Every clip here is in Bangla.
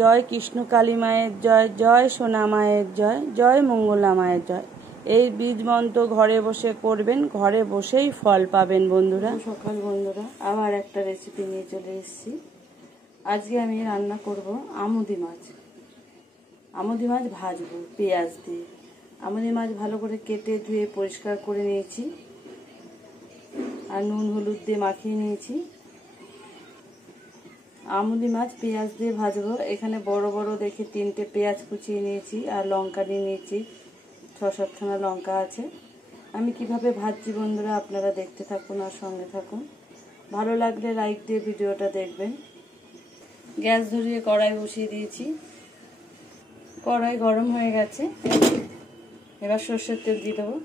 জয় কৃষ্ণ কালী মায়ের জয়, জয় সোনা মায়ের জয়, জয় মঙ্গলা মায়ের জয়। এই বীজ মন্ত্র ঘরে বসে করবেন, ঘরে বসেই ফল পাবেন বন্ধুরা। সকাল বন্ধুরা, আবার একটা রেসিপি নিয়ে চলে এসেছি। আজকে আমি রান্না করব আমুদি মাছ। আমুদি মাছ ভাজবো পেঁয়াজ দিয়ে। আমুদি মাছ ভালো করে কেটে ধুয়ে পরিষ্কার করে নিয়েছি আর নুন হলুদ দিয়ে মাখিয়ে নিয়েছি। আমুদি মাছ পেঁয়াজ দিয়ে ভাজবো। এখানে বড় বড় দেখে 3টে পেঁয়াজ কুচিয়ে নিয়েছি আর লঙ্কা নিয়ে নিয়েছি, 6-7খানা লঙ্কা আছে। আমি কিভাবে ভাজছি বন্ধুরা আপনারা দেখতে থাকুন আর সঙ্গে থাকুন। ভালো লাগলে লাইক দিয়ে ভিডিওটা দেখবেন। গ্যাস ধরিয়ে কড়াই বসিয়ে দিয়েছি। কড়াই গরম হয়ে গেছে, এবার সরষের তেল দিয়ে দেবো।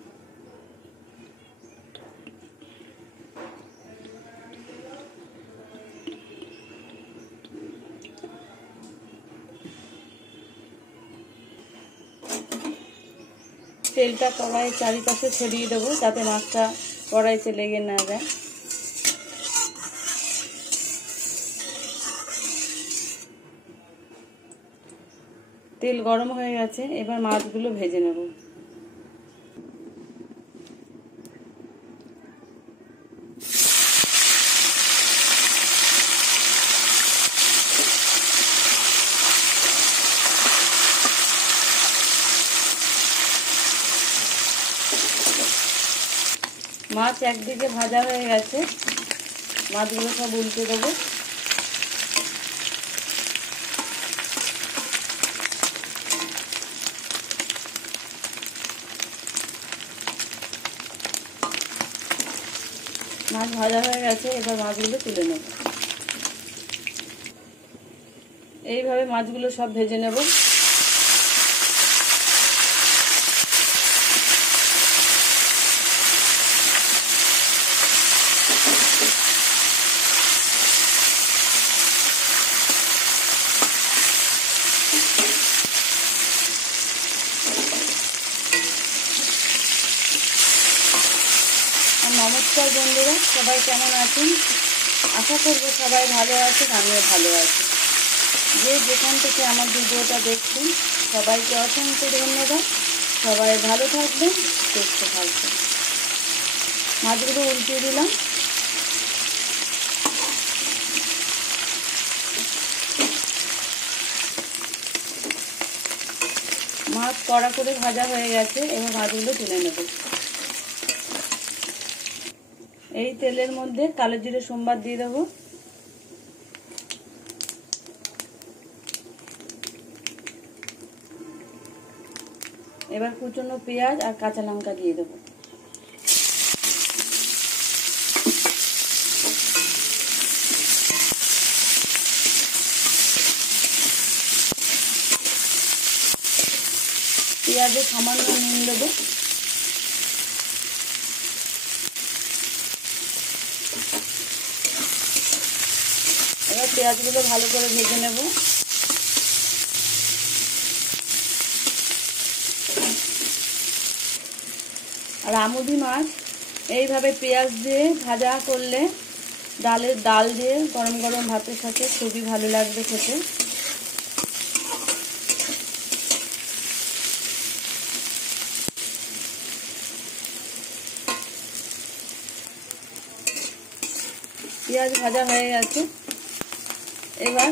তেলটা কড়াইয়ের চারিপাশে ছড়িয়ে দেবো যাতে মাছটা কড়াইতে লেগে না যায়। তেল গরম হয়ে গেছে, এবার মাছগুলো ভেজে নেব। মাছ একদিকে ভাজা হয়ে গেছে, মাছগুলো সব উল্টে দেবো। মাছ ভাজা হয়ে গেছে, এবার মাছগুলো তুলে নেব। এইভাবে মাছগুলো সব ভেজে নেব। নমস্কার বন্ধুরা, সবাই কেমন আছেন? আশা করব সবাই ভালো আছেন, আমিও ভালো আছি। যে যেখান থেকে আমার ভিডিওটা দেখছেন সবাইকে অসংখ্য ধন্যবাদ। সবাই ভালো থাকবেন, সুস্থ থাকবেন। মাছগুলো উল্টিয়ে দিলাম। মাছ কড়া করে ভাজা হয়ে গেছে, এবার মাছগুলো তুলে নেব। এই তেলের মধ্যে কালো জিরে সোমবার দিয়ে দেবো। এবার কুচনো পেঁয়াজ আর কাঁচা লঙ্কা দিয়ে দেবো। পেঁয়াজে সামান্য নুন দেবো। এবার পেঁয়াজগুলো ভালো করে ভেজে নেব। আর আমুদি মাছ এইভাবে পেঁয়াজ দিয়ে ভাজা করলে ডাল দিয়ে গরম গরম ভাতের সাথে খুবই ভালো লাগবে খেতে। পেঁয়াজ ভাজা হয়ে গেছে, এবার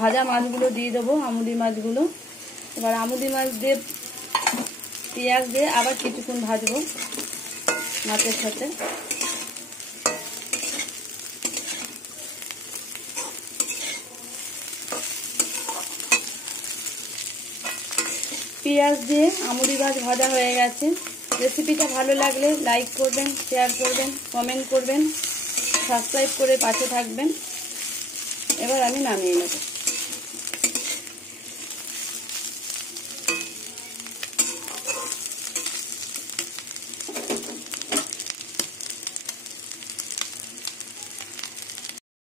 ভাজা মাছগুলো দিয়ে দেবো, আমুদি মাছগুলো। এবার আমুদি মাছ দিয়ে পেঁয়াজ দিয়ে আবার কিছুক্ষণ ভাজবো মাছের সাথে। পেঁয়াজ দিয়ে আমুদি মাছ ভাজা হয়ে গেছে। রেসিপিটা ভালো লাগলে লাইক করবেন, শেয়ার করবেন, কমেন্ট করবেন, সাবস্ক্রাইব করে পাশে থাকবেন। এবার আমি নামিয়ে নেব।